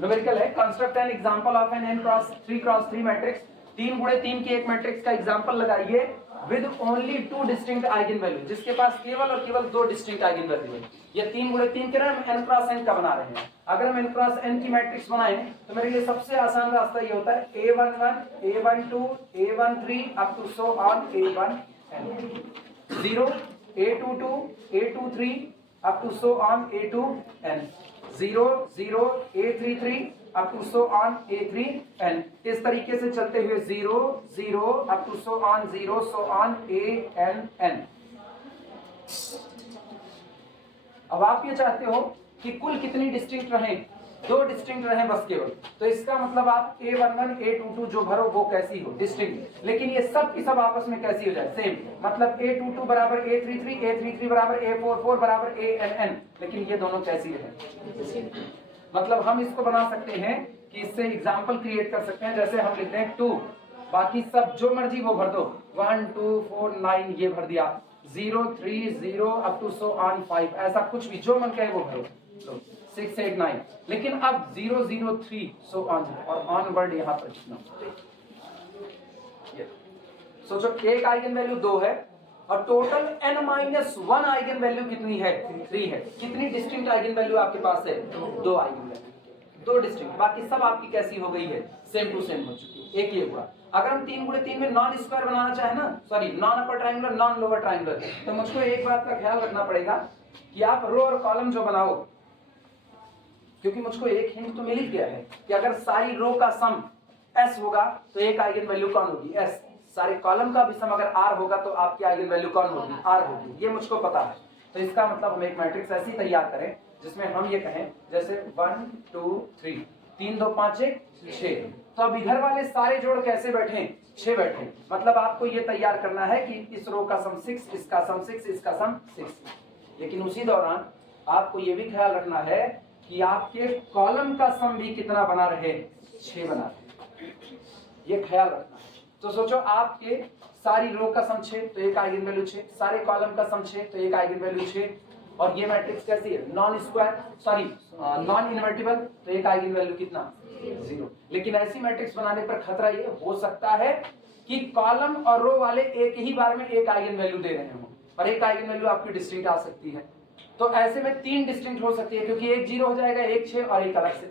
Numerical है, construct an example of an n cross 3 matrix, 3 × 3 की एक मैट्रिक्स का एग्जांपल लगाइए with only 2 distinct eigen value, जिसके पास केवल और केवल 2 डिस्टिंक्ट आइगन वैल्यू है। ये 3 × 3 के ना हम n क्रॉस n का बना रहे हैं। अगर हम n क्रॉस n की मैट्रिक्स बनाएं तो मेरे लिए सबसे आसान रास्ता ये होता है a11 a12 a13 up to so on a1n, 0 a22 a23 up to so on a2n, 0 0 a33 up to so on a3n, इस तरीके से चलते हुए 0 0 up to so on 0 so on ann। अब आप ये चाहते हो कि कुल कितनी डिस्टिंक्ट रहें, 2 डिस्टिंक्ट रहें बस केवल, तो इसका मतलब आप a11 a22 जो भरो वो कैसी हो डिस्टिंक्ट, लेकिन ये सब की सब आपस में कैसी हो जाए सेम, मतलब a22 बराबर a33 a33 बराबर a44 बराबर ann, लेकिन ये दोनों कैसी रहे। मतलब हम इसको बना सकते हैं कि इससे एग्जाम्पल क्रिएट कर सकते हैं, जैसे हम लिखते हैं 2, बाकी सब जो मर्जी वो भर दो, 1 2 4 9 ये भर दिया, 0 3 0 अप टू सो ऑन 5, ऐसा कुछ भी जो मन कहे वो भरो, तो 6 8 9, लेकिन अब 0 0 3 सो ऑन और ऑनवर्ड यहाँ पर कितना। सोचो एक आइगन वैल्यू 2 है और टोटल n-1 आइगन वैल्यू कितनी है, 3 है। कितनी डिस्टिंक्ट आइगन वैल्यू आपके पास है, 2 आइगन वैल्यू, 2 डिस्टिंक्ट, बाकी सब आपकी कैसी हो गई है, सेम टू सेम हो चुकी है। एक ये हुआ। अगर हम 3 × 3 में नॉन स्क्वायर बनाना चाहे ना, sorry non upper triangular non lower triangular, तो मुझको एक बात का ख्याल रखना पड़ेगा कि आप रो और कॉलम जो बनाओ, क्योंकि मुझको एक हिंट तो मिल ही गया है कि अगर सारी रो का सम s होगा तो एक आइगन वैल्यू कौन होगी, s, सारे कॉलम का भी सम अगर r होगा तो आपकी आइगन वैल्यू कौन होगी, r होगी, ये मुझको पता है। तो इसका मतलब हम एक मैट्रिक्स ऐसी तैयार करें जिसमें हम ये कहें जैसे 1 2 3 3 2 5 1 6, तो अब इधर वाले सारे जोड़ कैसे बैठे, 6 बैठे, मतलब आपको ये तैयार करना है कि इस रो का सम 6, इसका सम 6, इसका सम 6, लेकिन उसी दौरान आपको ये भी ख्याल रखना है कि आपके कॉलम का सम भी कितना बना रहे, 6 बना रहे, ये ख्याल रखना है। तो सोचो आपके सारी रो का सम 6 तो एक आइगन वैल्यू 6, सारे कॉलम का सम 6 तो एक आइगन वैल्यू 6, और ये मैट्रिक्स कैसी है, non square sorry non invertible, तो एक आइगन वैल्यू कितना, 0। लेकिन ऐसी मैट्रिक्स बनाने पर खतरा ये हो सकता है कि कॉलम और रो वाले एक ही बार में एक आइगन वैल्यू दे रहे हो और एक आइगन वैल्यू आपकी डिस्टिंक्ट आ सकती है। तो ऐसे में 3 डिस्टिंक्ट हो सकती है, क्योंकि एक 0 हो जाएगा, एक 6 और एक अलग से,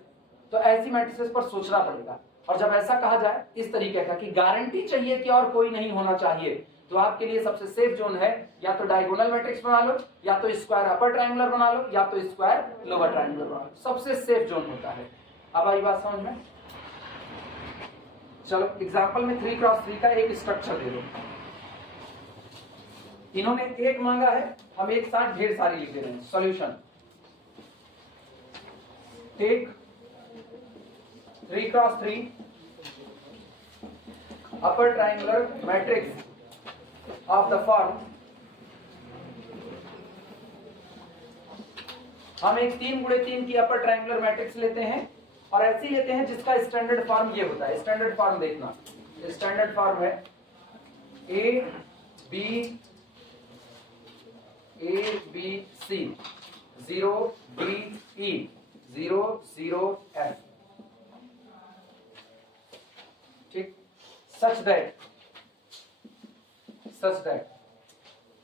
तो ऐसी मैट्रिसेस पर सोचना पड़ेगा। और जब ऐसा कहा जाए इस तरीके का कि गारंटी चाहिए कि और कोई नहीं होना चाहिए, तो आपके लिए सबसे सेफ जोन है या तो डायगोनल मैट्रिक्स बना लो, या तो स्क्वायर अपर ट्रायंगुलर बना लो, या तो स्क्वायर लोअर ट्रायंगुलर बना लो, सबसे सेफ जोन होता है। अब आई बात समझ में। चलो एग्जांपल में 3 × 3 का एक स्ट्रक्चर दे दो, इन्होंने एक मांगा है, हम एक साथ ढेर सारी लिख दे रहे हैं। Solution, take 3 × 3 upper triangular matrix of the form, हम एक 3 × 3 की अपर ट्रायंगुलर मैट्रिक्स लेते हैं और ऐसी लेते हैं जिसका स्टैंडर्ड फॉर्म ये होता है। स्टैंडर्ड फॉर्म देखना, स्टैंडर्ड फॉर्म है A B C 0 D E 0 0 F, ठीक, सच दैट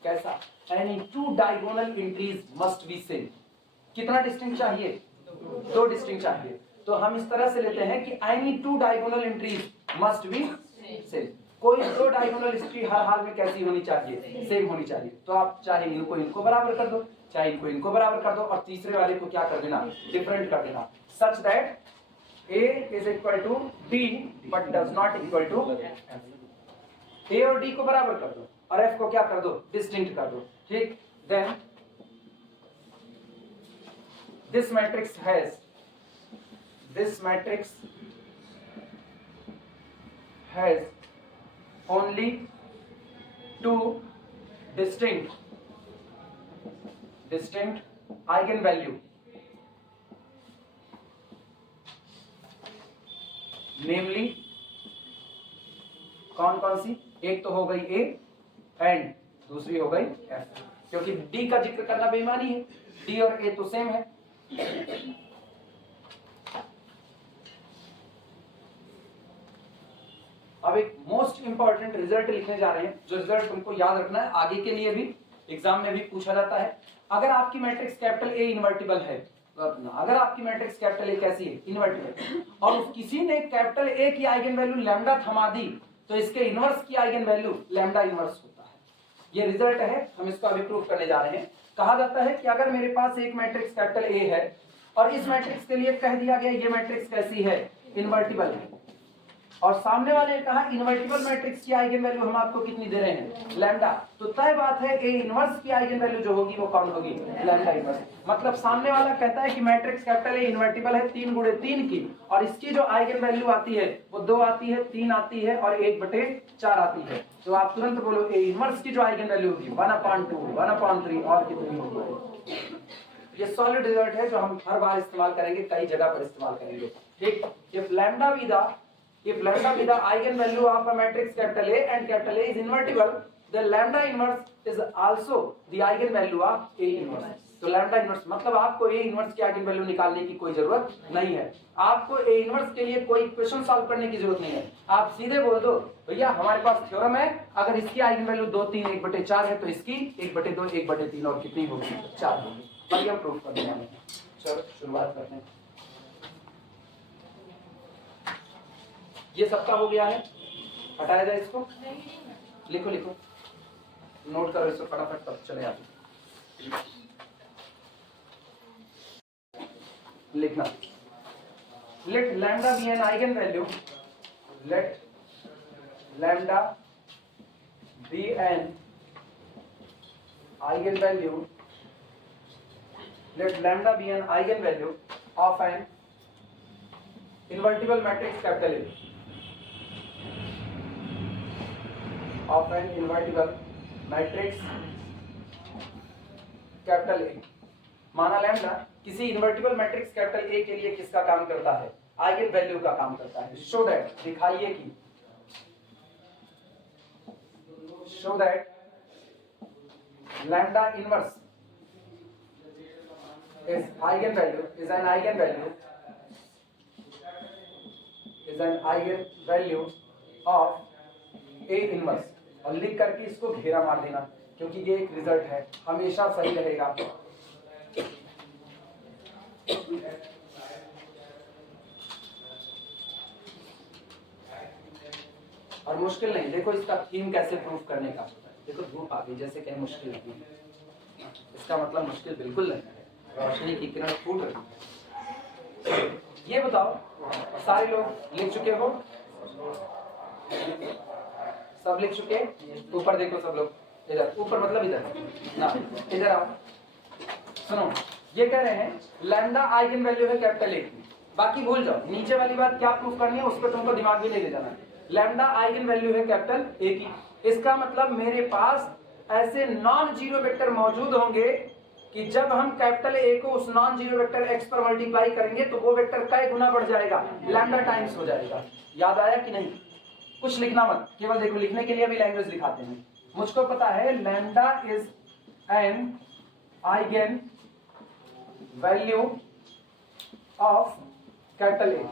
कैसा, any 2 diagonal entries must be same. कितना डिस्टिंक्ट चाहिए, 2 डिस्टिंक्ट चाहिए, तो हम इस तरह से लेते हैं कि any 2 diagonal entries must be same. कोई 2 डायगोनल एंट्री हर हाल में कैसी होनी चाहिए, सेम होनी चाहिए। तो आप चाहे इनको बराबर कर दो, चाहे इनको बराबर कर दो, और तीसरे वाले को क्या कर देना, डिफरेंट कर देना, such that A is equal to D but does not equal to F। A और D को बराबर कर दो और F को क्या कर दो, डिस्टिंक्ट कर दो, ठीक। Then this matrix has only 2 distinct eigenvalue, namely कौन कौन सी, एक तो हो गई A एंड दूसरी हो गई F। क्योंकि डी का जिक्र करना बेईमानी है, डी और ए तो सेम है। अब एक मोस्ट इंपॉर्टेंट रिजल्ट लिखने जा रहे हैं, जो रिजल्ट तुमको याद रखना है, आगे के लिए भी एग्जाम में भी पूछा जाता है। अगर आपकी मैट्रिक्स कैपिटल ए इन्वर्टिबल है, अगर आपकी मैट्रिक्स कैपिटल ए कैसी है, इन्वर्टिबल, और किसी ने कैपिटल ए की आइगन वैल्यू लैम्डा थमा दी, तो इसके इनवर्स की आइगन वैल्यू लैम्डा इनवर्स होता है। ये रिजल्ट है, हम इसको अभी प्रूव करने जा रहे हैं। कहा जाता है कि अगर मेरे पास एक मैट्रिक्स कैपिटल ए है और इस मैट्रिक्स के लिए कह दिया गया ये मैट्रिक्स कैसी है, इन्वर्टिबल है, और सामने वाले ने कहा इन्वर्टिबल मैट्रिक्स की आइगन वैल्यू हम आपको कितनी दे रहे हैं, लैम्डा, तो तय बात है ए इनवर्स की आइगन वैल्यू जो होगी वो कौन होगी, लैम्डा इनवर्स। मतलब सामने वाला कहता है कि मैट्रिक्स कैपिटल ए इन्वर्टिबल है 3 गुणे 3 की, और इसकी जो आइगन वैल्यू आती है वो 2 आती है, 3 आती है और 1/4 आती है। तो आप तुरंत बोलो ए इनवर्स की जो आइगन वैल्यू होगी 1/2, 1/3 और कितनी होगी। ये सॉलिड रिजल्ट है जो हम हर बार इस्तेमाल करेंगे, कई जगह पर इस्तेमाल करेंगे। ठीक, if lambda be the eigenvalue of a matrix capital A and capital A is invertible, then lambda inverse is also the eigenvalue of A inverse. तो लैम्डा इनवर्स मतलब आपको ए इनवर्स की आइगन वैल्यू निकालने की कोई जरूरत नहीं है, आपको ए इनवर्स के लिए कोई इक्वेशन सॉल्व करने की जरूरत नहीं है। आप सीधे बोल दो भैया हमारे पास थ्योरम है, अगर इसकी आइगन वैल्यू 2, 3, 1/4 है तो इसकी 1/2, 1/3 और कितनी होगी, 4 होगी। अब हम प्रूफ करने वाले हैं। चलो शुरुआत करते हैं। ये सबका हो गया है, हटाया जाए इसको, लिखो लिखो, नोट करो इसको फटाफट, तब चले आप लिखना। Let lambda be an eigen value, let lambda be an eigen value, let lambda be an eigen value of an invertible matrix capital A, of an invertible matrix capital A। माना lambda किसी invertible matrix capital A के लिए किसका काम करता है, eigen value का काम करता है। शो दैट, दिखाइए कि, show that lambda inverse is eigen value, is an eigen value, is an eigen value of A inverse, और लिख करके इसको घेरा मार देना, क्योंकि ये एक रिजल्ट है, हमेशा सही रहेगा। और मुश्किल नहीं, देखो इसका थीम कैसे प्रूफ करने का। देखो धूप आ गई, जैसे कहीं मुश्किल नहीं, इसका मतलब मुश्किल बिल्कुल नहीं है, रोशनी की किरण फूट रही है। ये बताओ सारे लोग लिख चुके हो, सब लिख चुके? ऊपर देखो सब लोग, इधर ऊपर मतलब इधर ना, इधर आओ। सुनो, ये कह रहे हैं लैम्डा आइगन वैल्यू है कैपिटल ए की, बाकी भूल जाओ, नीचे वाली बात क्या प्रूफ करनी है उस पर तुमको दिमाग भी नहीं ले जाना है। लैम्डा आइगन वैल्यू है कैपिटल ए की, इसका मतलब मेरे पास ऐसे नॉन जीरो वेक्टर मौजूद होंगे कि जब हम कैपिटल ए को उस नॉन जीरो वेक्टर एक्स पर मल्टीप्लाई करेंगे तो वो वेक्टर कई गुना बढ़ जाएगा, लैम्डा टाइम्स हो जाएगा। याद आया कि नहीं? कुछ लिखना मत, केवल देखो लिखने के लिए भी लैंग्वेज दिखाते हैं। मुझको पता है lambda is an eigen value of capital A,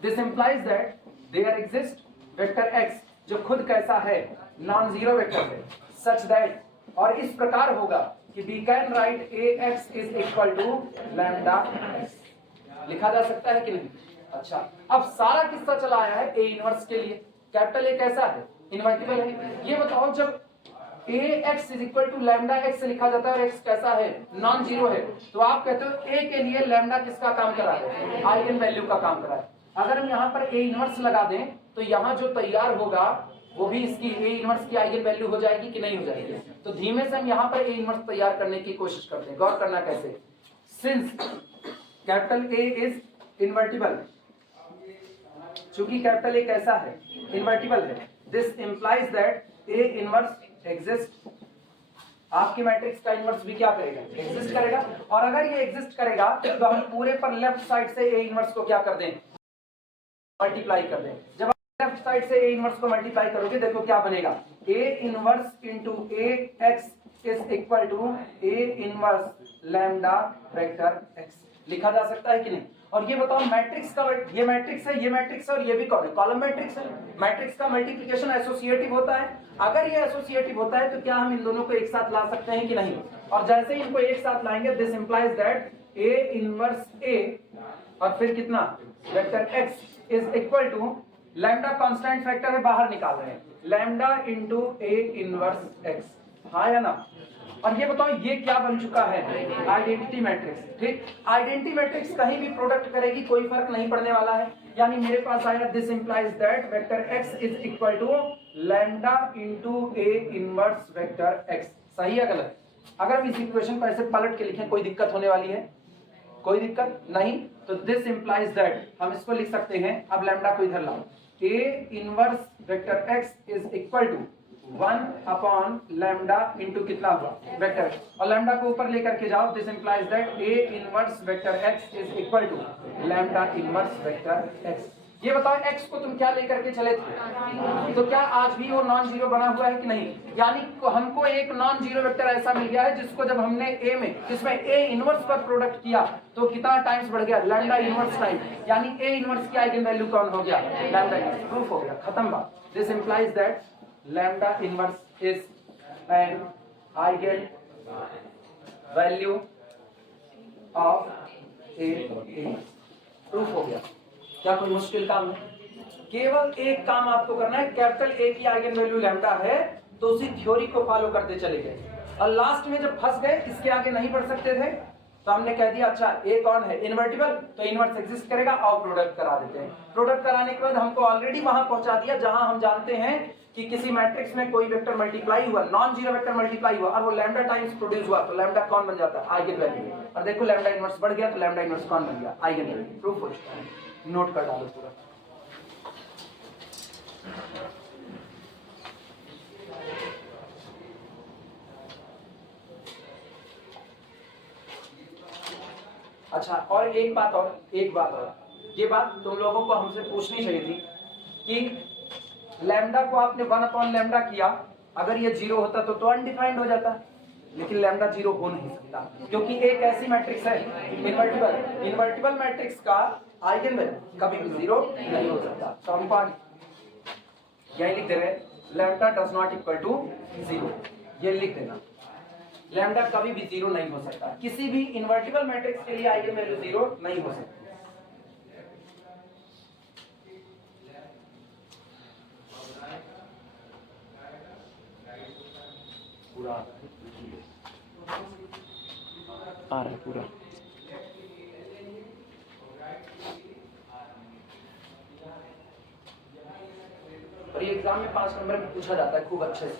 this implies that there exist vector x जो खुद कैसा है, नॉन जीरो वेक्टर है, सच दैट, और इस प्रकार होगा कि we can write A x is equal to lambda x. लिखा जा सकता है कि नहीं? अच्छा, अब सारा किस्सा चला आया है ए इनवर्स के लिए। कैपिटल ए कैसा है, इन्वर्टिबल है। ये बताओ जब A x is equal to lambda x लिखा जाता है और एक्स कैसा है, नॉन जीरो है, तो आप कहते हो ए के लिए लैम्डा किसका काम करा है, आइगन वैल्यू का काम करा है। अगर हम यहाँ पर ए इनवर्स लगा दें तो यहाँ जो तैयार होगा वो भी इसकी ए इनवर्स की आइगन वैल्यू हो जाएगी कि नहीं हो जाएगी? तो धीमे से हम यहाँ पर ए इनवर्स तैयार करने की कोशिश करते हैं। गौर करना कैसे, since capital A is invertible, चूंकि कैपिटल ए कैसा है, इन्वर्टिबल है, this implies that A inverse exist. आपकी मैट्रिक्स का इनवर्स भी क्या करेगा, एग्जिस्ट करेगा। और अगर ये एग्जिस्ट करेगा तो हम पूरे पर लेफ्ट साइड से ए इनवर्स को क्या कर दें, मल्टीप्लाई कर दें। जब लेफ्ट साइड से ए इनवर्स को मल्टीप्लाई करोगे, देखो क्या बनेगा, A inverse into A x is equal to A inverse lambda vector x. लिखा जा सकता है कि नहीं? और ये बताओ मैट्रिक्स का, ये मैट्रिक्स है, ये मैट्रिक्स है और ये भी कौन है? कॉलम मैट्रिक्स है। मैट्रिक्स का मल्टीप्लिकेशन एसोसिएटिव होता है। अगर ये एसोसिएटिव होता है तो क्या हम इन दोनों को एक साथ ला सकते हैं कि नहीं? और जैसे ही इनको एक साथ लाएंगे, this implies that A inverse A और फिर कितना vector x is equal to lambda constant factor है, बाहर निकाल रहे हैं, lambda into A inverse X. हाँ या ना? और ये बताओ ये क्या बन चुका है? Identity matrix. ठीक, आइडेंटिटी मैट्रिक्स कहीं भी प्रोडक्ट करेगी, कोई फर्क नहीं पड़ने वाला है। यानी मेरे पास आया this implies that vector x is equal to lambda into A inverse vector x. सही है गलत? अगर हम इस इक्वेशन को ऐसे पलट के लिखें, कोई दिक्कत होने वाली है? कोई दिक्कत नहीं। तो दिस इंप्लाइज दैट हम इसको लिख सकते हैं, अब लैम्डा को इधर लाओ, A inverse vector x is equal to 1 upon lambda into कितना हुआ वेक्टर, और लैम्डा को ऊपर लेकर के जाओ, this implies that A inverse vector x is equal to lambda inverse vector x. ये बताओ एक्स को तुम क्या लेकर के चले थे? तो क्या आज भी वो नॉन जीरो बना हुआ है कि नहीं? यानी हमको एक नॉन जीरो वेक्टर ऐसा मिल गया है जिसको जब हमने ए में, किसमें, ए इनवर्स पर प्रोडक्ट किया तो कितना टाइम्स बढ़ गया? Lambda inverse time. यानी ए इनवर्स की आइगन वैल्यू कौन हो गया? Lambda inverse. प्रूफ हो गया, खत्म बात। This implies that lambda inverse is an eigen value of A inverse। Proof हो गया। क्या कोई मुश्किल काम है? केवल एक काम आपको करना है, कैपिटल ए की आइगन वैल्यू लैम्डा है तो उसी थ्योरी को फॉलो करते चले गए, और लास्ट में जब फंस गए, इसके आगे नहीं बढ़ सकते थे, तो हमने कह दिया अच्छा ए कौन है? इन्वर्टिबल, तो इन्वर्स एग्जिस्ट करेगा, और प्रोडक्ट करा देते हैं। प्रोडक्ट कराने के बाद हमको ऑलरेडी वहां पहुंचा दिया जहां हम जानते हैं कि किसी मैट्रिक्स में कोई वेक्टर मल्टीप्लाई हुआ, नॉन जीरो वेक्टर मल्टीप्लाई हुआ और वो लैम्डा टाइम्स प्रोड्यूस हुआ, तो लैम्डा कौन बन जाता है? Eigen value. और देखो लैम्डा इनवर्स बढ़ गया तो लैम्डा इनवर्स कौन बन गया? Eigen value. प्रूफ हो चुका है, नोट कर डालो पूरा। अच्छा, और एक बात और, ये बात तुम लोगों को हमसे पूछनी चाहिए थी कि लैम्डा को आपने 1 अपॉन लैम्डा किया, अगर ये जीरो होता तो अनडिफाइंड हो जाता, लेकिन लैम्डा जीरो हो नहीं सकता क्योंकि एक ऐसी मैट्रिक्स है इन्वर्टिबल। इन्वर्टिबल मैट्रिक्स का आइगन वैल्यू कभी भी जीरो नहीं हो सकता। तो हम यही लिख दे रहे हैं, lambda does not equal to zero. ये लिख देना, लैम्डा कभी भी जीरो नहीं हो सकता, किसी भी इन्वर्टिबल मैट्रिक्स के लिए आइगन वैल्यू जीरो नहीं हो सकती। पूरा आ रहा है पूरा। और ये एग्जाम में 5 नंबर में पूछा जाता है खूब अच्छे से,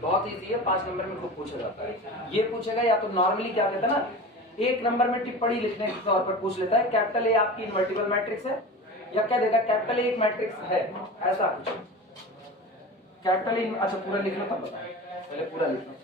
बहुत इजी है, 5 नंबर में खूब पूछा जाता है। ये पूछेगा या तो नॉर्मली क्या कहता है ना, 1 नंबर में टिप्पणी लिखने के तौर पर पूछ लेता है, कैपिटल ए आपकी इन्वर्टिबल मैट्रिक्स है, या क्या देगा, कैपिटल ए एक मैट्रिक्स है, ऐसा कुछ। कैपिटल ए, अच्छा पूरा लिख लो तब बताओ, पहले पूरा लिख लो।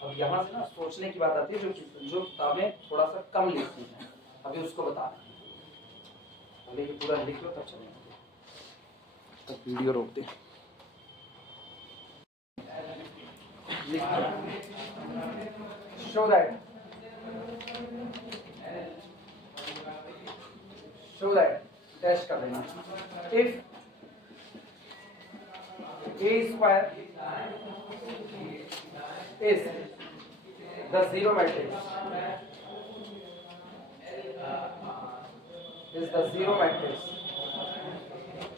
अब यहाँ से ना सोचने की बात आती है, जो किताबें थोड़ा सा कम लिखती हैं, अभी उसको बता रहे हैं। पहले ये पूरा लिख लो तब चलेगा, तब वीडियो रोक दे। शो दैट टेस्ट कर लेना, if A square is the zero matrix,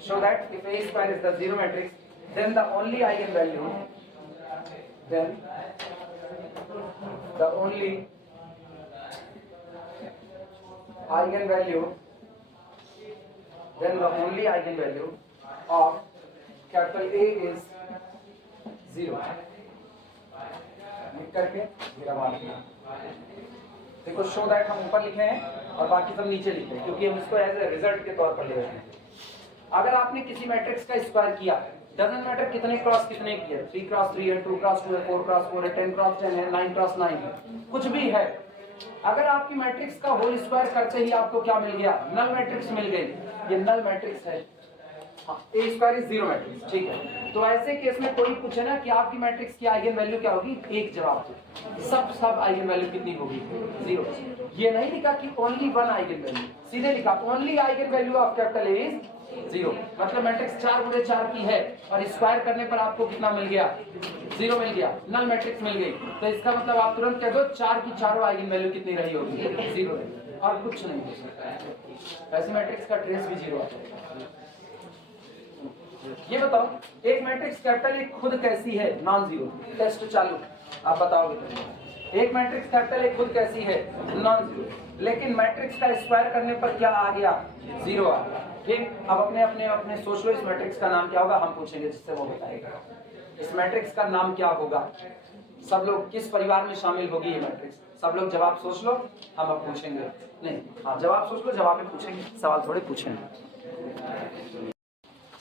show that if A square is the zero matrix then the only eigenvalue of capital A is 0. लिख करके देखो, शो दैट हम ऊपर लिखे हैं और बाकी सब नीचे लिखे हैं, क्योंकि हम इसको एज ए रिजल्ट के तौर पर ले रहे हैं। अगर आपने किसी मैट्रिक्स का स्क्वायर किया, डजंट मैटर कितने क्रॉस कितने किए, 3 क्रॉस 3 है, 2 क्रॉस 2 है, 4 क्रॉस 4 है, 10 क्रॉस 10 है, 9 क्रॉस 9 है, कुछ भी है, अगर आपकी मैट्रिक्स का होल स्क्वायर करते ही आपको क्या मिल गया, नल मैट्रिक्स मिल गई, ये नल मैट्रिक्स है। ए स्क्वायर इज 0 मैट्रिक्स, ठीक है। तो ऐसे केस में कोई पूछे ना कि आपकी मैट्रिक्स की आइगन वैल्यू क्या होगी, एक जवाब दो, सब आइगन वैल्यू कितनी होगी, 0। ये नहीं लिखा कि ओनली वन आइगन वैल्यू, सीधे लिखा only eigen value of capital A is 0। मतलब मैट्रिक्स 4 गुणे 4 की है और स्क्वायर करने पर आपको कितना मिल गया, 0 मिल गया, नल मैट्रिक्स मिल गई। तो इसका मतलब आप तुरंत कह दो 4 की चारों आइगन वैल्यू कितनी रही होगी, 0 रही, और कुछ नहीं हो सकता है। ऐसे मैट्रिक्स का ट्रेस भी 0 आता है। ये बताओ, एक मैट्रिक्स कैपिटल ए खुद कैसी है, नॉन जीरो। टेस्ट चालू, आप बताओगे। एक मैट्रिक्स कैपिटल ए खुद कैसी है, नॉन जीरो, लेकिन मैट्रिक्स का स्क्वायर करने पर क्या आ गया, 0 आ गया। ठीक, अब अपने सोच लो इस मैट्रिक्स का नाम क्या होगा, हम पूछेंगे जिससे वो बताएगा। इस मैट्रिक्स का नाम क्या होगा, सब लोग किस परिवार में शामिल होगी ये मैट्रिक्स, सब लोग जवाब सोच लो, हम अब पूछेंगे। नहीं, हाँ जवाब सोच लो, जवाब में पूछेंगे, सवाल थोड़े पूछेंगे।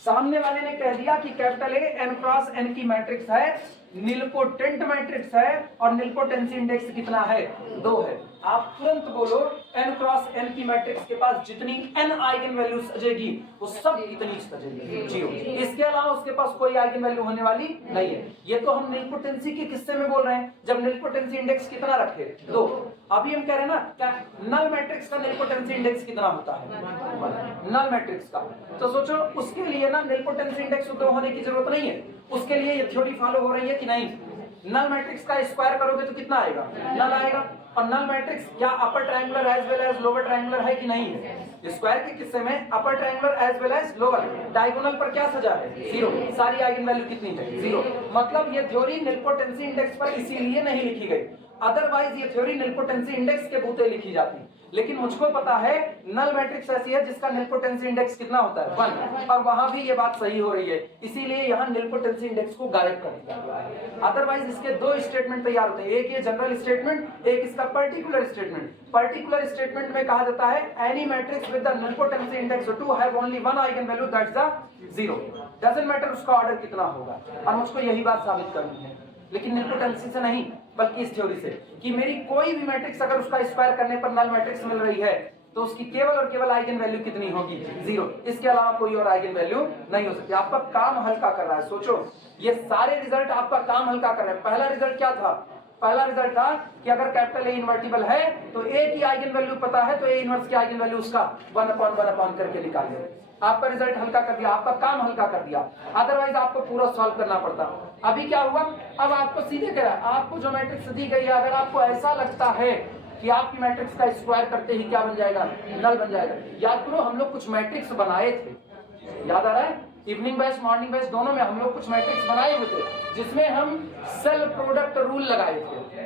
सामने वाले ने कह दिया कि capital A n cross n की मैट्रिक्स है, निलपोटेंट मैट्रिक्स है और निलपोटेंसी इंडेक्स कितना है, 2 है। आप तुरंत बोलो n क्रॉस n की मैट्रिक्स के पास जितनी n आइगन वैल्यू सजेगी वो सब कितनी सजेगी, 0। इसके अलावा उसके पास कोई आइगन वैल्यू होने वाली नहीं है। ये तो हम निलपोटेंसी के किस्से में बोल रहे हैं, जब निलपोटेंसी इंडेक्स कितना रखे, 2। अभी हम कह रहे हैं ना क्या नल मैट्रिक्स का निलपोटेंसी इंडेक्स कितना होता है, नल मैट्रिक्स का। तो सोचो उसके लिए ना निलपोटेंसी इंडेक्स 2 होने की जरूरत नहीं है, उसके लिए ये थ्योरी फॉलो हो रही है कि नहीं, नल मैट्रिक्स का स्क्वायर करोगे तो कितना आएगा, नल आएगा। और नल मैट्रिक्स क्या upper triangular as well as lower triangular है कि नहीं है, स्क्वायर के किस्से में upper triangular as well as lower, diagonal पर क्या सजा है, 0, सारी आइगन वैल्यू कितनी है, 0। मतलब ये थ्योरी निलपोटेंसी इंडेक्स पर इसीलिए नहीं लिखी गई, अदरवाइज ये थ्योरी निलपोटेंसी इंडेक्स के बूते लिखी जाती। लेकिन मुझको पता है नल मैट्रिक्स ऐसी है जिसका निलपोटेंसी इंडेक्स कितना होता है, 1, और वहां भी ये बात सही हो रही है, इसीलिए यहाँ निलपोटेंसी इंडेक्स को गायब कर दिया गया है। अदरवाइज इसके 2 स्टेटमेंट तैयार होते हैं, एक ये जनरल स्टेटमेंट, एक इसका पर्टिकुलर स्टेटमेंट। पर्टिकुलर स्टेटमेंट में कहा जाता है any matrix with the nilpotency index 2 have only one eigen value that's the 0, doesn't matter उसका ऑर्डर कितना होगा। और मुझको यही बात साबित करनी है, लेकिन निलपोटेंसी से नहीं बल्कि इस थ्योरी से कि मेरी कोई भी मैट्रिक्स अगर उसका स्क्वायर करने पर नल मैट्रिक्स मिल रही है तो उसकी केवल और केवल आइगन वैल्यू कितनी होगी, 0। इसके अलावा कोई और आइगन वैल्यू नहीं हो सकती। आपका काम हल्का कर रहा है, सोचो ये सारे रिजल्ट आपका काम हल्का कर रहे हैं। पहला रिजल्ट क्या था, पहला रिजल्ट था कि अगर कैपिटल ए इनवर्टिबल है तो ए की आइगन वैल्यू पता है तो ए इनवर्स की आइगन वैल्यू उसका 1/1 करके निकालिए। आपका रिजल्ट हल्का कर दिया, आपका काम हल्का कर दिया, अदरवाइज आपको पूरा सॉल्व करना पड़ता। अभी क्या हुआ, अब आपको सीधे कह रहा है आपको जो मैट्रिक्स दी गई है, अगर आपको ऐसा लगता है कि आपकी मैट्रिक्स का स्क्वायर करते ही क्या बन जाएगा, नल बन जाएगा। याद करो हम लोग कुछ मैट्रिक्स बनाए थे, याद आ रहा है, इवनिंग बैच मॉर्निंग बैच दोनों में हम लोग कुछ मैट्रिक्स बनाए हुए थे जिसमें हम सेल प्रोडक्ट रूल लगाए थे,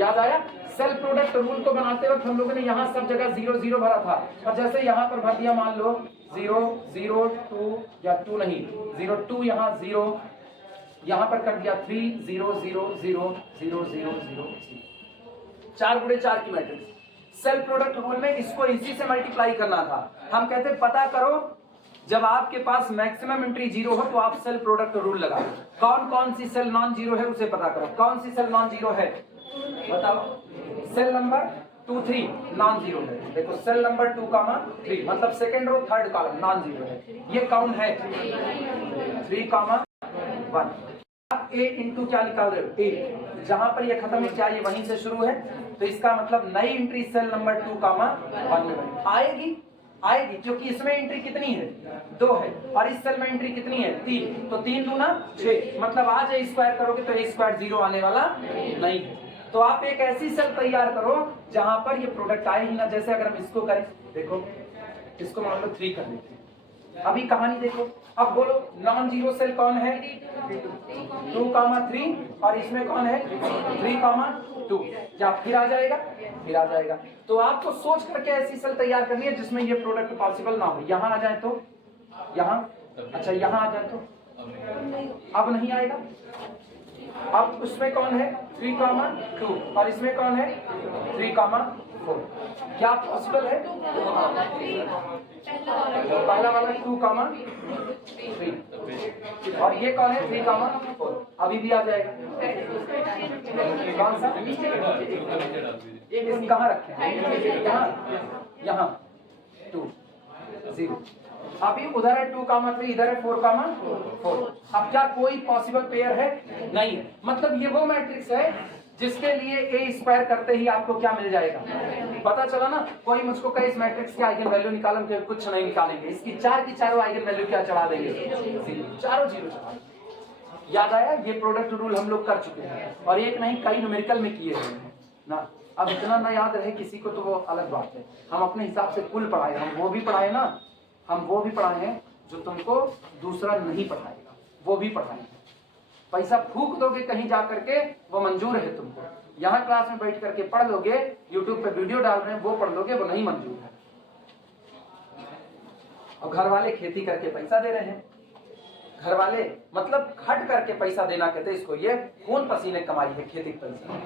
याद आया। सेल प्रोडक्ट रूल को बनाते वक्त हम लोगों ने यहाँ सब जगह 0 0 भरा था, और जैसे यहाँ पर भर दिया मान लो 0 0 2 या 2 नहीं 0 2, यहाँ 0, यहाँ पर कर दिया 3 0 0 0 0 0 0, 4 गुणे 4 की मैट्रिक्स। सेल प्रोडक्ट रूल में इसको इसी से मल्टीप्लाई करना था। हम कहते पता करो जब आपके पास मैक्सिमम एंट्री 0 हो तो आप सेल प्रोडक्ट रूल लगाओ। कौन कौन सी सेल नॉन जीरो है उसे पता करो, कौन सी सेल नॉन जीरो है बताओ। सेल नंबर 2 3 नॉन जीरो है, देखो सेल नंबर 2 3 मतलब second row third column non zero है। ये कौन है 3 1। आप a इंटू क्या निकाल रहे हो, a, जहां पर ये खत्म है क्या ये वहीं से शुरू है, तो इसका मतलब नई एंट्री सेल नंबर 2 1 में आएगी आएगी, क्योंकि इसमें एंट्री कितनी है 2 है और इस सेल में एंट्री कितनी है 3, तो 3 दूना 6, मतलब आज a स्क्वायर करोगे तो a स्क्वायर 0 आने वाला नहीं है। तो आप एक ऐसी सेल तैयार करो जहां पर ये प्रोडक्ट आए ही ना। जैसे अगर हम इसको करें, देखो इसको मान लो 3 कर देते हैं, अभी कहानी देखो, अब बोलो नॉन जीरो सेल कौन है? 2,3 और इसमें कौन है? 3,2। क्या फिर आ जाएगा? फिर आ जाएगा। तो आपको सोच करके ऐसी सेल तैयार करनी है जिसमें ये प्रोडक्ट पॉसिबल ना हो। यहाँ आ जाए तो, यहाँ, अच्छा यहाँ आ जाए तो, अब नहीं आएगा। अब उसमें कौन है? 3,2 और इसमें कौन है? 3,4। क्या पॉसिबल है? पहला वाला 2,3 और ये कौन है? 3,4। अभी भी आ जाएगा। कौन सा? एक कहाँ रखे हैं? यहाँ 2 0। अभी उधर है 2,3, इधर है 4,4। अब क्या कोई पॉसिबल पेयर है? नहीं है। मतलब ये वो मैट्रिक्स है जिसके लिए ए स्क्वायर करते ही आपको क्या मिल जाएगा? पता चला ना। कोई मुझको कहे इस मैट्रिक्स की आइगन वैल्यू निकालो, तो कुछ नहीं निकालेंगे। इसकी चार की चारों आइगन वैल्यू क्या चढ़ा देंगे? चारों जीरो चढ़ा। याद आया? ये प्रोडक्ट रूल हम लोग कर चुके हैं और एक नहीं कई न्यूमेरिकल में किए हुए हैं ना। अब इतना ना याद रहे किसी को तो वो अलग बात है। हम अपने हिसाब से कुल पढ़ाए, हम वो भी पढ़ाए ना, हम वो भी पढ़ाए हैं जो तुमको दूसरा नहीं पढ़ाएगा, वो भी पढ़ाए हैं। पैसा फूक दोगे कहीं जा करके वो मंजूर है तुमको। यहाँ क्लास में बैठ करके पढ़ लोगे, यूट्यूब पे वीडियो डाल रहे हैं वो पढ़ लोगे, वो नहीं मंजूर है। और घर वाले खेती करके पैसा दे रहे हैं। घर वाले मतलब खट करके पैसा देना कहते हैं इसको। ये खून पसीने कमाई है खेती का पैसा।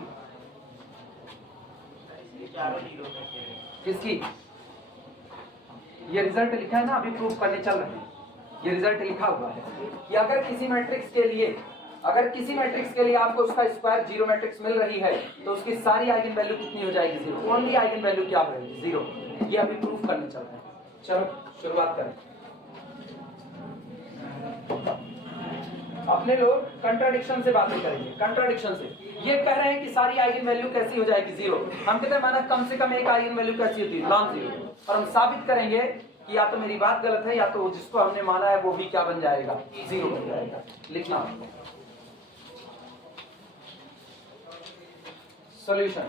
किसकी? ये रिजल्ट लिखा है ना, अभी प्रूफ करने चल रहे हैं। ये रिजल्ट लिखा हुआ है कि अगर किसी मैट्रिक्स के लिए आपको उसका स्क्वायर जीरो मैट्रिक्स मिल रही है तो उसकी सारी आइगन वैल्यू कितनी हो जाएगी? जीरो। ओनली आइगन वैल्यू क्या रहेगी? जीरो। ये अभी प्रूफ करने चल रहे हैं। चलो शुरुआत करें। अपने लोग कंट्राडिक्शन से बातें करेंगे। कंट्राडिक्शन से ये कह रहे हैं कि सारी आइगन वैल्यू कैसी हो जाएगी? जीरो। हम कहते हैं माना कम से कम एक आइगन वैल्यू कैसी होती है? Non zero. और हम साबित करेंगे कि या तो मेरी बात गलत है या तो जिसको हमने माना है वो भी क्या बन जाएगा? जीरो बन जाएगा। लिखना solution.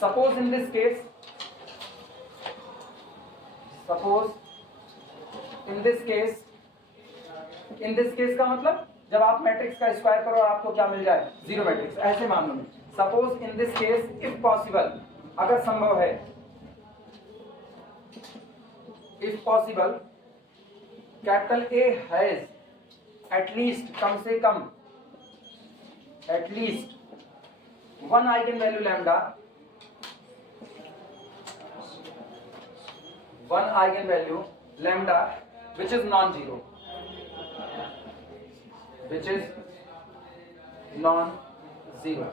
Suppose in this case, in this case का मतलब जब आप मैट्रिक्स का स्क्वायर करो और आपको क्या मिल जाए? Zero matrix. ऐसे मामलों में suppose in this case if possible, अगर संभव है, if possible capital A has at least, कम से कम, at least one eigen value lambda, one eigen value lambda which is non zero, which is non zero.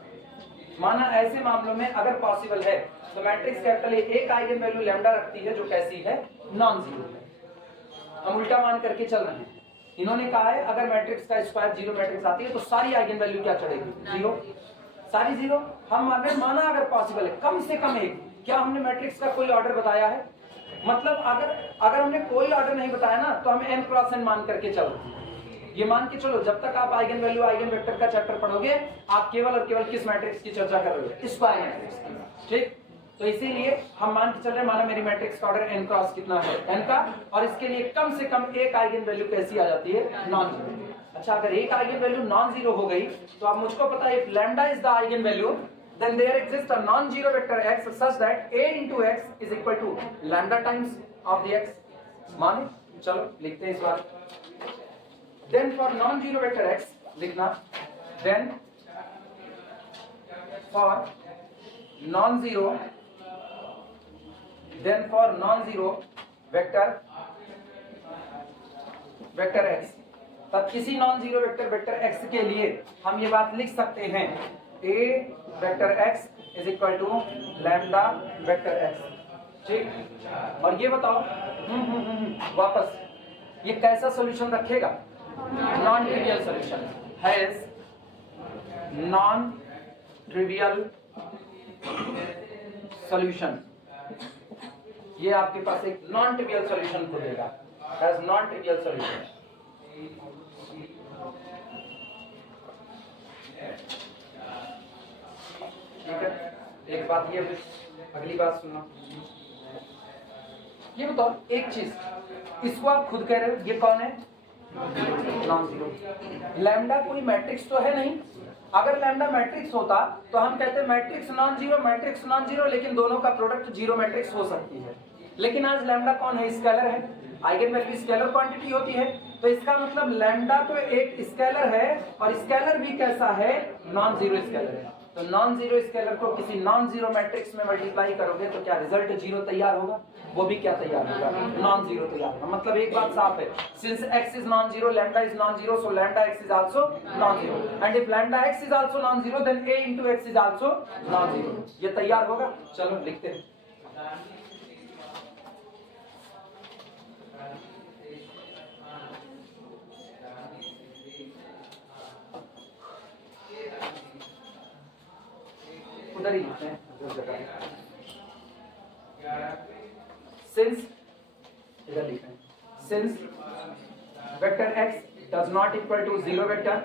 माना ऐसे मामलों में अगर पॉसिबल है तो मैट्रिक्स कैपिटल ए एक आइगन वैल्यू लैम्डा रखती है जो कैसी है? नॉन जीरो है। हम उल्टा मान करके चल रहे हैं। इन्होंने कहा है अगर मैट्रिक्स का स्क्वायर जीरो मैट्रिक्स आती है तो सारी आइगन वैल्यू क्या चढ़ेगी? जीरो। सारी जीरो। हम मान रहे, माना अगर पॉसिबल है कम से कम एक। क्या हमने मैट्रिक्स का कोई ऑर्डर बताया है? मतलब अगर हमने कोई ऑर्डर नहीं बताया ना तो हम n क्रॉस n मान करके चलो। ये मान के चलो जब तक आप आइगन वैल्यू आइगन वेक्टर का चैप्टर पढ़ोगे आप केवल और केवल किस मैट्रिक्स की चर्चा कर रहे हो? स्क्वायर मैट्रिक्स की। ठीक, तो इसीलिए हम मान के चल रहे हैं माना मेरी मैट्रिक्स का ऑर्डर n क्रॉस कितना है? n का, और इसके लिए कम से कम एक आइगन वैल्यू कैसी आ जाती है? Non zero. अच्छा, अगर एक आइगन वैल्यू नॉन जीरो हो गई तो अब मुझको पता है if lambda is the eigen value then there exists a non-zero vector x such that a into x is equal to lambda times of the x। माने चलो लिखते हैं इस बार। then for non-zero vector x लिखना, then for non-zero vector x, तब किसी non zero vector x के लिए हम ये बात लिख सकते हैं a vector x is equal to lambda vector x। ठीक, और ये बताओ वापस ये कैसा सॉल्यूशन रखेगा? Non trivial solution, has non trivial solution. ये आपके पास एक नॉन ट्रिवियल सॉल्यूशन को देगा, हैज नॉन ट्रिवियल सॉल्यूशन। ठीक है, एक बात ये, अगली बात सुनना। ये बताओ एक चीज, इसको आप खुद कह रहे हो ये कौन है, नॉन जीरो। लैम्डा कोई मैट्रिक्स तो है नहीं, अगर लैम्डा मैट्रिक्स होता तो हम कहते matrix non zero, matrix non zero, लेकिन दोनों का प्रोडक्ट जीरो मैट्रिक्स हो सकती है। लेकिन आज लैम्डा कौन है, स्केलर है, आइगन वैल्यू स्केलर क्वांटिटी होती है, तो इसका मतलब लैम्डा तो एक स्केलर है और स्केलर भी कैसा है, नॉन जीरो स्केलर है। तो नॉन जीरो स्केलर को किसी नॉन जीरो मैट्रिक्स में मल्टीप्लाई करोगे तो क्या रिजल्ट जीरो तैयार होगा, वो भी क्या तैयार होगा, नॉन जीरो तैयार होगा। मतलब एक बात साफ है, since x is non zero, lambda is non zero, so lambda x is also non zero, and if lambda x is also non zero then a into x is also non zero. ये तैयार होगा। चलो लिखते हैं, उधर ही लिखते हैं, since, इधर लिखते हैं, since vector x does not equal to zero vector,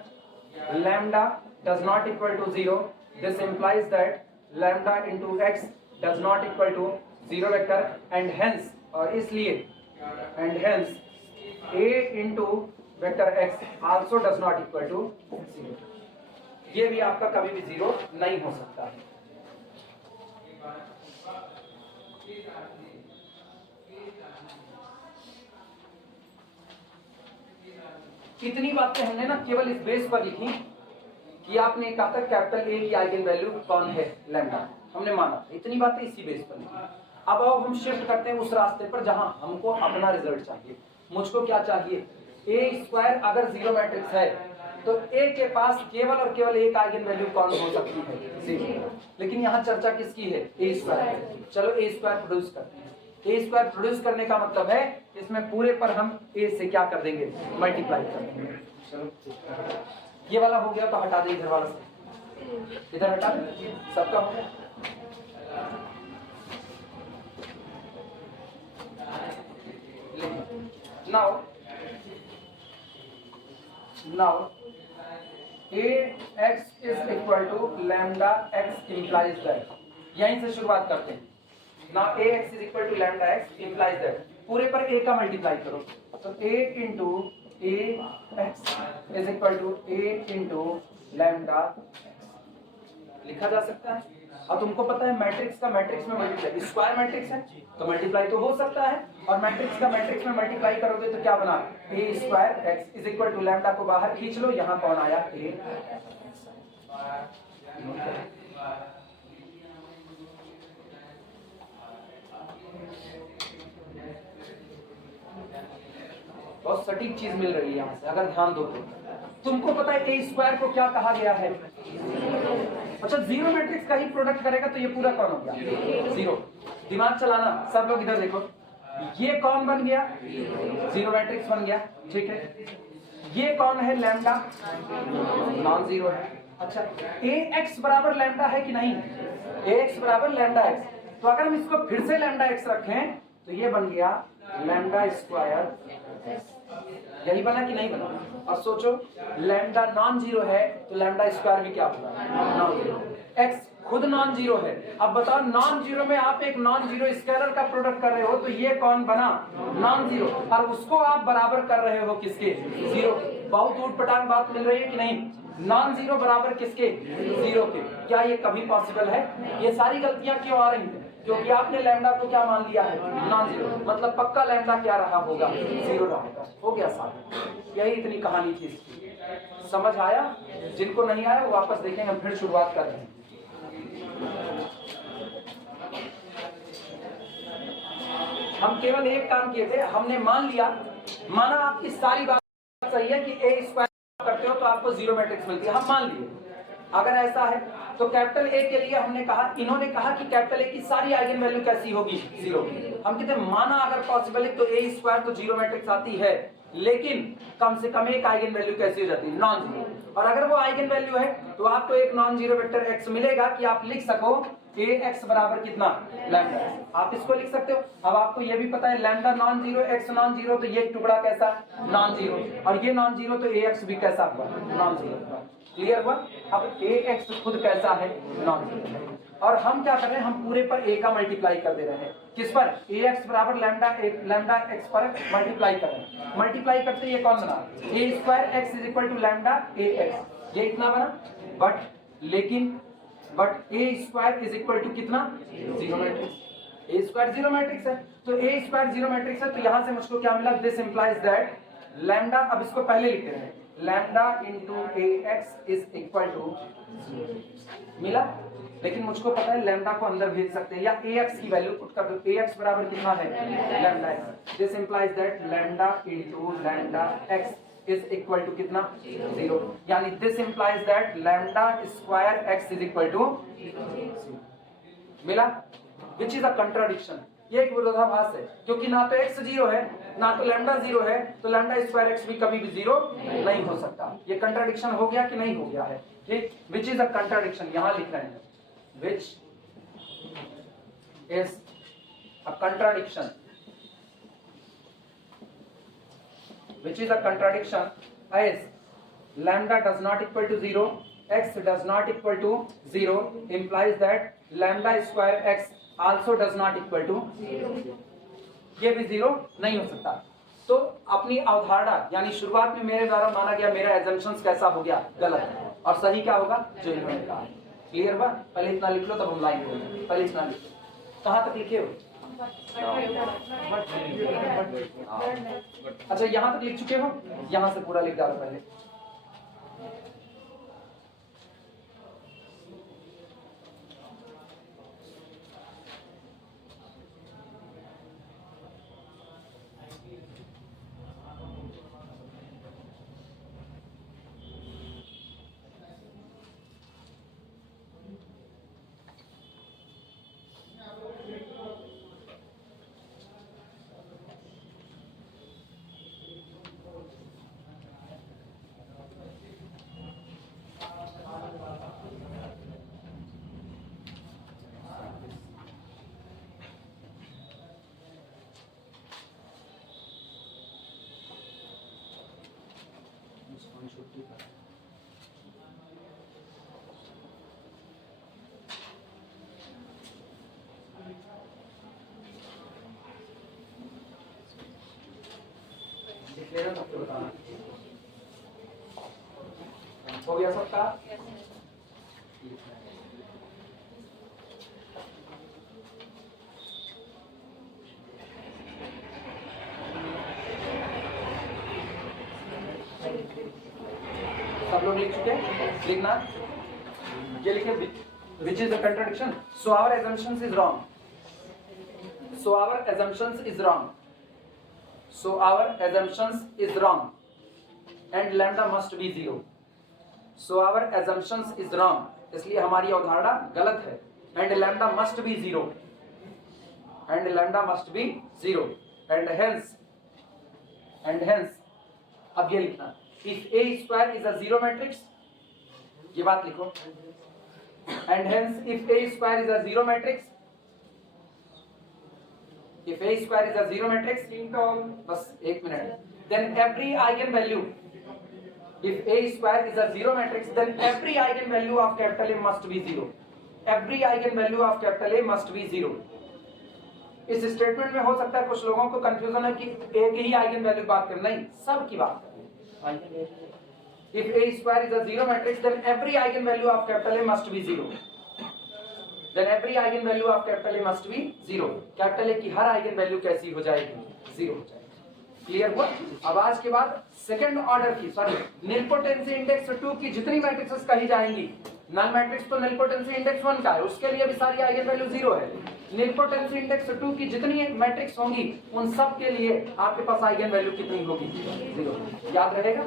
lambda does not equal to zero, this implies that lambda into x does not equal to zero vector, and hence और इसलिए and hence a into vector x also does not equal to zero। ये भी आपका कभी भी zero नहीं हो सकता है। कितनी बातें हमने ना केवल इस बेस पर लिखी कि आपने कहा था कैपिटल ए की आइगन वैल्यू कौन है, लैम्डा, हमने माना, इतनी बातें इसी बेस पर लिखी। अब हम शिफ्ट करते हैं उस रास्ते पर जहां हमको अपना रिजल्ट चाहिए। मुझको क्या चाहिए, ए स्क्वायर अगर जीरो मैट्रिक्स है तो ए के पास केवल और केवल एक आइगन वैल्यू कौन हो सकती है, जीरो। लेकिन यहाँ चर्चा किसकी है, ए स्क्वायर। चलो ए स्क्वायर प्रोड्यूस करते हैं। ए स्क्वायर प्रोड्यूस करने का मतलब है इसमें पूरे पर हम ए से क्या कर देंगे, मल्टीप्लाई कर देंगे। चलो ये वाला हो गया तो हटा दे, इधर वाला से इधर हटा दे, सबका हो गया। now ax is equal to lambda x implies that, यहीं से शुरुआत करते हैं। now ax is equal to lambda x implies that, पूरे पर a का मल्टीप्लाई करो, तो a into ax is equal to a into lambda x लिखा जा सकता है। और तुमको पता है मैट्रिक्स का मैट्रिक्स में मल्टीप्लाई, स्क्वायर मैट्रिक्स है तो मल्टीप्लाई तो हो सकता है, और मैट्रिक्स का मैट्रिक्स में मल्टीप्लाई करोगे तो क्या बना, A square X is equal to lambda को बाहर खींच लो, यहाँ कौन आया, ए। बहुत सटीक चीज मिल रही है यहाँ से अगर ध्यान दो तो। तुमको पता है ए स्क्वायर को क्या कहा गया है, अच्छा जीरो मैट्रिक्स का ही प्रोडक्ट करेगा तो ये पूरा कौन हो गया, जीरो। दिमाग चलाना सब लोग, इधर देखो, ये कौन बन गया, जीरो मैट्रिक्स बन गया, ठीक है। ये कौन है, लैम्डा, नॉन जीरो है। अच्छा ए एक्स बराबर लैम्डा है कि नहीं, ए एक्स बराबर लैम्डा एक्स, तो अगर हम इसको फिर से लैम्डा एक्स रखें तो ये बन गया लैम्डा स्क्वायर, यही बना कि नहीं बना। और सोचो लैम्डा नॉन जीरो है तो लैम्डा स्क्वायर भी क्या होगा, नॉन जीरो। एक्स खुद नॉन जीरो है, अब बताओ नॉन जीरो में आप एक नॉन जीरो स्केलर का प्रोडक्ट कर रहे हो तो ये कौन बना, नॉन जीरो, और उसको आप बराबर कर रहे हो किसके, जीरो। बहुत ऊटपटांग बात मिल रही है कि नहीं, नॉन जीरो बराबर किसके, जीरो के। क्या ये कभी पॉसिबल है, ये सारी गलतियां क्यों आ रही हैं, क्योंकि आपने लैम्डा को क्या मान लिया है, नॉन जीरो, मतलब पक्का लैम्डा क्या रहा होगा, जीरो रहेगा। हो गया साहब, यही इतनी कहानी थी इसकी। समझ आया, जिनको नहीं आया वो वापस देखेंगे, हम फिर शुरुआत कर रहे हैं। हम केवल एक काम किए थे, हमने मान लिया, माना आपकी सारी बात सही है कि ए स्क्वायर करते हो तो आपको जीरो मैट्रिक्स मिलती है, हम मान लिए। अगर ऐसा है तो कैपिटल ए के लिए हमने कहा, इन्होंने कहा कि कैपिटल ए की सारी आइगन वैल्यू कैसी होगी, जीरो। हम कहते हैं माना अगर पॉसिबल है तो ए स्क्वायर तो जीरो मैट्रिक्स आती है, लेकिन कम से कम एक आइगन वैल्यू कैसी हो जाती है, नॉन जीरो। और अगर वो आइगन वैल्यू है तो आपको एक नॉन जीरो वेक्टर एक्स मिलेगा कि आप लिख सको ए एक्स बराबर कितना, लैम्डा। आप इसको लिख सकते हो। अब आपको ये भी पता है lambda non zero, x non zero, तो ये टुकड़ा कैसा, नॉन जीरो, और ये नॉन जीरो तो ए एक्स भी कैसा हुआ, नॉन जीरो। क्लियर हुआ। अब ए एक्स खुद कैसा है, नॉन जीरो। और हम क्या कर रहे हैं, हम पूरे पर a का मल्टीप्लाई कर दे रहे हैं, किस पर, ax बराबर लैम्डा x पर मल्टीप्लाई कर रहे हैं। मल्टीप्लाई करते ये कौन बना, a square x is equal to lambda ax, ये इतना बना, but a square is equal to कितना, zero matrix, a square zero matrix है, तो a स्क्वायर जीरो मैट्रिक्स है, तो यहां से मुझको क्या मिला, दिस इंप्लाइज दैट लैम्डा, अब इसको पहले लिखते हैं, lambda into ax is equal to मिला, लेकिन मुझको पता है लैम्डा को अंदर भेज सकते हैं, या ax की वैल्यू पुट कर दो, ax बराबर कितना है, lambda x, this implies that lambda into lambda x is equal to कितना, जीरो, यानी this implies that lambda square x is equal to मिला, विच इज अ कंट्राडिक्शन, ये एक विरोधाभास है, क्योंकि ना तो x जीरो है ना तो लैम्डा जीरो है, तो लैम्डा स्क्वायर x भी कभी भी जीरो नहीं हो सकता, ये कंट्राडिक्शन हो गया कि नहीं हो गया है, ठीक, विच इज अ कंट्राडिक्शन, यहां लिख रहे हैं which is a contradiction, which is a contradiction as lambda does not equal to 0, x does not equal to 0 implies that lambda square x also does not equal to 0, ये भी 0 नहीं हो सकता। तो अपनी अवधारणा यानी शुरुआत में मेरे द्वारा माना गया मेरा एजम्पशंस कैसा हो गया, गलत, और सही क्या होगा, जो इन्होंने कहा। क्लियर बा, पहले इतना लिख लो तब हम लाइन बोलेंगे, पहले इतना लिख लो, कहाँ तक लिखे हो, अच्छा यहाँ तक लिख चुके हो, यहाँ से पूरा लिख डालो पहले, हो गया सबका, सब लोग लिख चुके हैं, लिखना, ये लिखे which is the contradiction, so our assumptions is wrong, so our assumptions is wrong, so our assumptions is wrong and lambda must be 0, so our assumptions is wrong, इसलिए हमारी अवधारणा गलत है, and lambda must be 0, and lambda must be 0, and hence अब ये लिखना, if a square is a zero matrix, ये बात लिखो, and hence if a square is a zero matrix, if a square is a zero matrix, बस एक minute, then every eigenvalue, if a square is a zero matrix, then every eigenvalue of capital A must be 0, every eigenvalue of capital A must be 0। इस statement में हो सकता है कुछ लोगों को कंफ्यूजन है कि एक ही आइगन वैल्यू बात करना, नहीं, सब की बात करनी। If A square is a zero matrix, then every eigenvalue of capital A must be 0, then every eigenvalue of capital A must be 0, capital A की हर आइगन वैल्यू कैसी हो जाएगी, 0 हो जाएगी। क्लियर हुआ? अब आज के बाद सेकंड ऑर्डर की निलपोटेंसी इंडेक्स 2 की जितनी मैट्रिक्सेस कही जाएंगी, नल मैट्रिक्स तो निलपोटेंसी इंडेक्स 1 का है, उसके लिए भी सारी आइगन वैल्यू 0 है। निलपोटेंसी इंडेक्स 2 की जितनी मैट्रिक्स होंगी उन सब के लिए आपके पास आइगन वैल्यू कितनी होगी, 0। याद रहेगा?